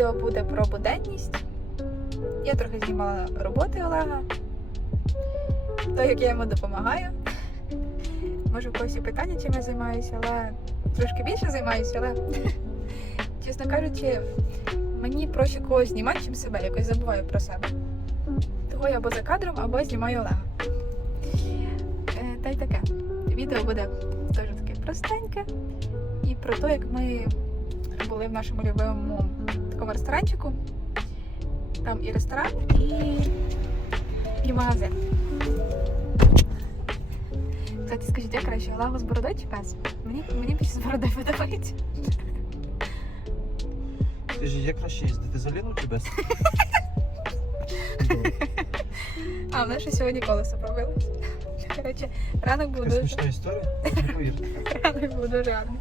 відео буде про буденність. Я трохи знімала роботи Олега, то як я йому допомагаю. Може, у когось є питання, чим я займаюся, але трошки більше займаюся, але чесно кажучи, мені проще когось знімати, чим себе, якось забуваю про себе. Того я або за кадром, або знімаю Олега. Е, Та й таке. Відео буде дуже таке простеньке. І про те, як ми були в нашому любимому такому ресторанчику. Там і ресторан, і, і магазин. Кстати, скажіть, як краще, Олега з бородою чи без? Мені, мені більше з бородою подобається. Скажи, як краще їздити за Ліну чи без? А, в ще сьогодні колесо пробилось. Коротше, ранок був дуже, смішна історія. Ранок був дуже гарний.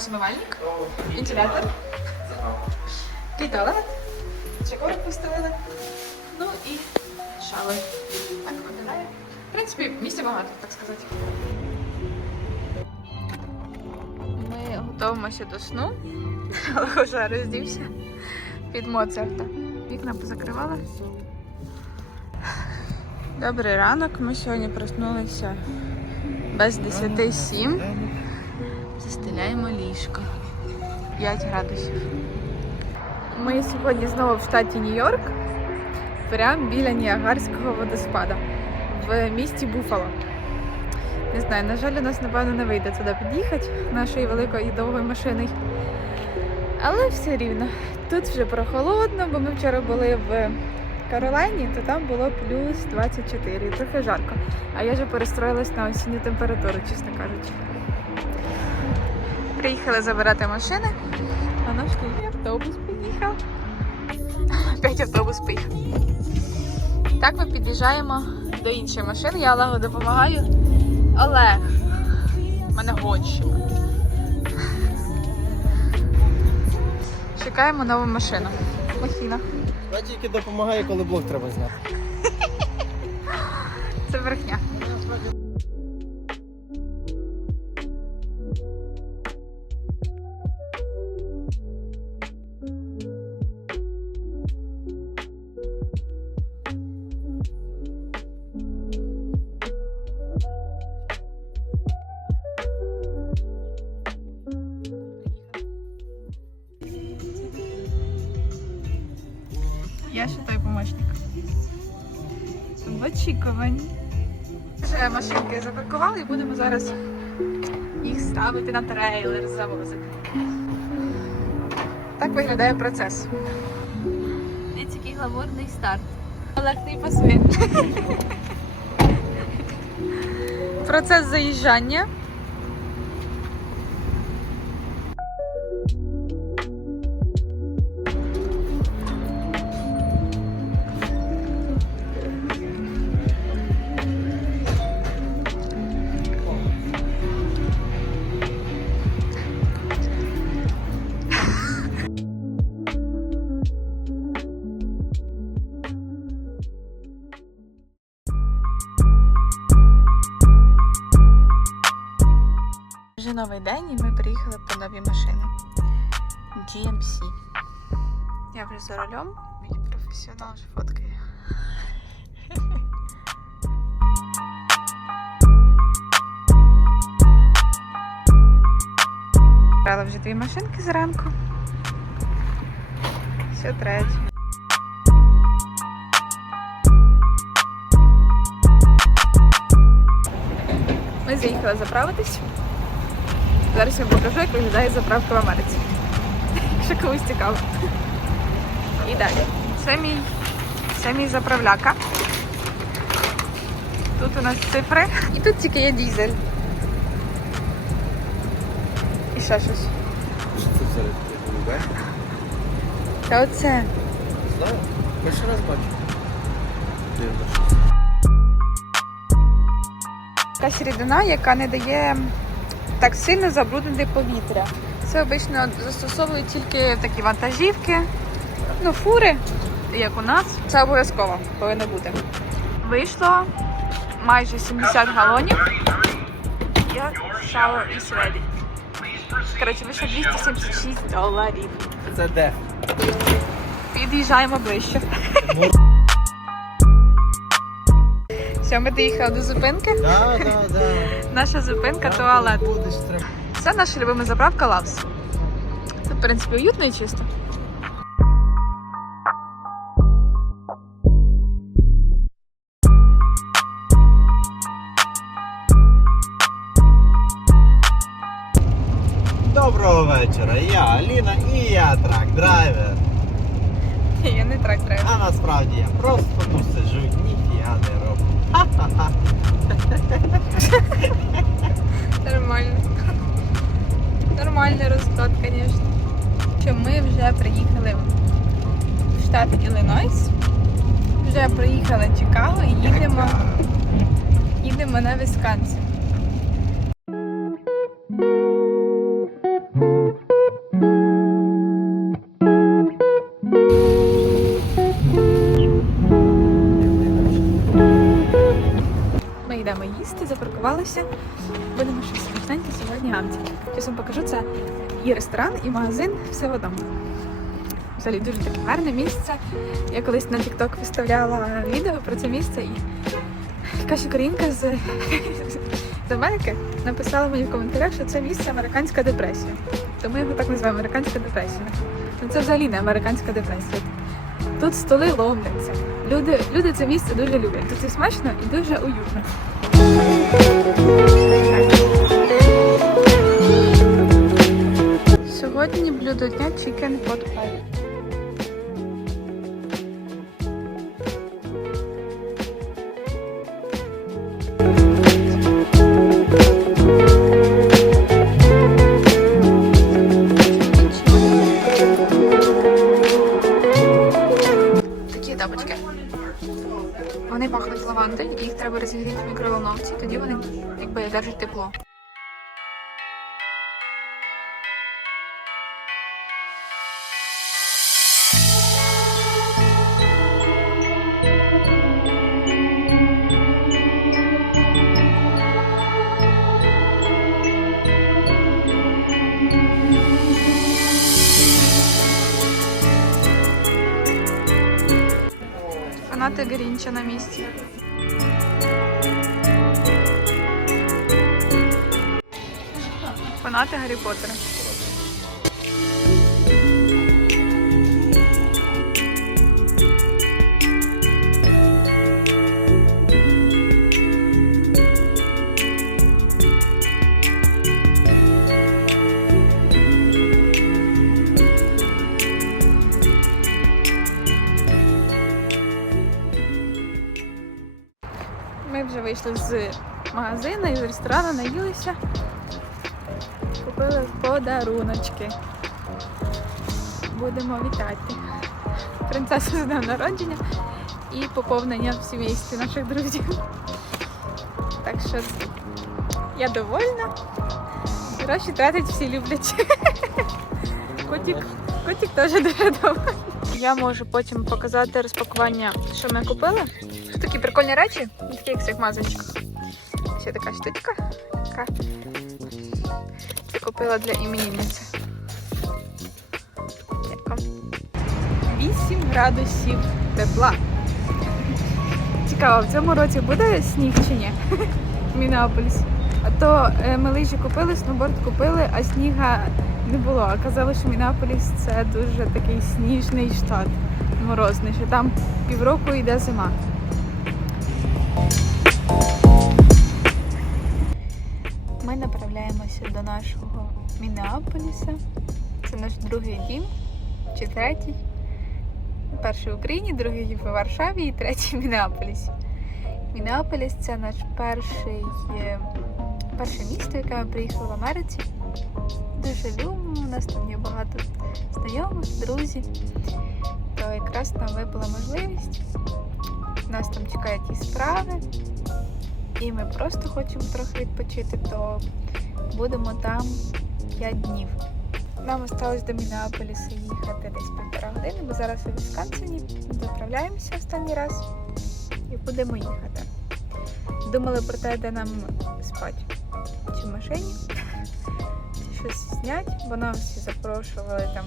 Нас умивальник, вентилятор, і туалет, чекорок поставили, ну і шавер. Так виглядає. В принципі, місця багато, так сказати. Ми готуємося до сну, але вже роздівся під Моцарта. Вікна позакривали. Добрий ранок. Ми сьогодні проснулися без 10-7. Застеляємо ліжко. 5 градусів. Ми сьогодні знову в штаті Нью-Йорк, прямо біля Ніагарського водоспада в місті Буфало. Не знаю, на жаль, у нас, напевно, не вийде туди під'їхати нашою великою і довгою машиною. Але все рівно. Тут вже прохолодно, бо ми вчора були в Каролайні, то там було плюс 24, трохи жарко. А я вже перестроїлась на осінню температуру, чесно кажучи. Приїхали забирати машини, а наш новий автобус приїхав. Опять автобус поїхав. Так ми під'їжджаємо до іншої машини. Я Олегу допомагаю. Олег, в мене гонщик. Шукаємо нову машину. Махіна. Я тільки допомагаю, коли блог треба зняти. Це брехня. Помощник. В очікуванні. Вже машинки запаркували і будемо зараз їх ставити на трейлер, завозити. Так виглядає процес. Дивіться, який гламурний старт. Не пасує. Процес заїжджання. Вже день і ми приїхали по нові машини. GMC. Я вже за рулем. Мій професіонал вже фоткає. Брала вже дві машинки зранку. Все третє. Ми заїхали заправитись. Зараз я вам покажу, як виглядає заправка в Америці. Якщо комусь цікаво. І далі. Це мій, це мій заправляка. Тут у нас цифри. І тут тільки є дізель. І ще щось. Що це взагалі? Голубе? Та оце. Знаю. Перший раз бачу. Дивно. Якась рідина, яка не дає так сильно забруднити повітря. Це обично застосовують тільки такі вантажівки, ну, фури, як у нас. Це обов'язково повинно бути. Вийшло майже 70 галонів. Your shower is ready. Коротше, вийшло 276 доларів. Це де? Під'їжджаємо ближче. Все, ми доїхали до зупинки. Да, да, да. Наша зупинка туалет. Це наша любима заправка Лавс. Тут, в принципі, уютно і чисто. Доброго вечора. Я Аліна і я трак-драйвер. Ні, я не трак драйвер. А насправді я просто тут сиджу, ніфіга не роблю. Нормально. Нормальний розклад, звісно. Що ми вже приїхали в штат Іллинойс. Вже проїхали Чикаго і їдемо, їдемо на Вісконсин. Їсти. Будемо щось смачненьке сьогодні гамці. Вам покажу це і ресторан, і магазин, все в одному. Взагалі дуже таке гарне місце. Я колись на TikTok виставляла відео про це місце і якась українка з, з Америки написала мені в коментарях, що це місце американська депресія. Тому його так називаємо американська депресія. Ну це взагалі не американська депресія. Тут столи ломляться. Люди, люди це місце дуже люблять. Тут і смачно і дуже уютно. Сьогодні блюдо дня чікен под pie. якби держать тепло. Фанати Грінча на місці. Фанати Гаррі Поттера. Ми вже вийшли з магазину і з ресторану, наїлися. Купили подаруночки. Будемо вітати. Принцесу з днем народження і поповнення в сімействі наших друзів. Так що я довольна. Гроші тратить всі люблять. Котик, котик теж дуже довольний. Я можу потім показати розпакування, що ми купили. Такі прикольні речі, такі як в цих мазанчиках. Ще така штучка, я купила для іменинниці. Як вам? 8 градусів тепла. Цікаво, в цьому році буде сніг чи ні? В Мінеаполісі. А то е, ми лижі купили, сноуборд купили, а сніга не було. А казали, що Мінеаполіс це дуже такий сніжний штат, морозний, що там півроку йде зима. Ми направляємося до нашого Мінеаполіса. Це наш другий дім чи третій. Перший в Україні, другий в Варшаві і третій в Мінеаполісі. Мінеаполіс це наш перший, е, перше місто, яке ми приїхали в Америці. Дуже любимо, у нас там є багато знайомих, друзів. То якраз нам випала можливість. Нас там чекають і справи, і ми просто хочемо трохи відпочити, то будемо там 5 днів. Нам осталось до Мінеаполіса їхати десь півтора години, бо зараз у Вісконсині заправляємося останній раз і будемо їхати. Думали про те, де нам спати. чи в машині, чи щось зняти, бо нам всі запрошували там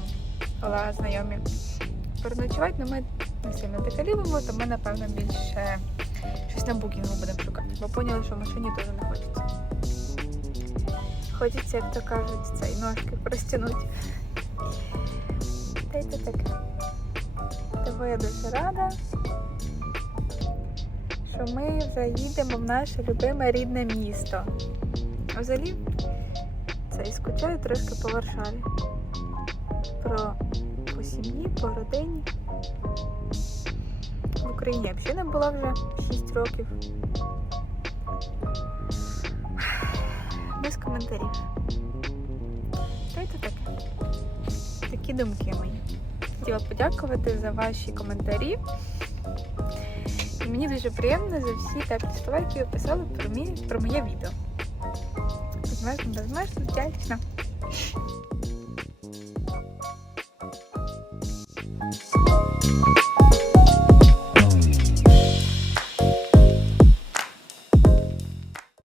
Олега знайомі переночувати, але ми не сильно таке то ми, напевно, більше щось на букінгу будемо шукати, бо поняли, що в машині теж не хочеться. Хочеться, як то кажуть, цей ножки простягнути. Та й це таке. Того я дуже рада, що ми вже їдемо в наше любиме рідне місто. Взагалі, це і скучаю трошки по Варшаві. Про по сім'ї, по родині. В Україні я взагалі не була вже 6 років. Без коментарів. Та й таке. Такі думки мої. Хотіла подякувати за ваші коментарі. І мені дуже приємно за всі теплі слова, які ви писали про, мій, про моє відео. Безмежно, безмежно вдячна.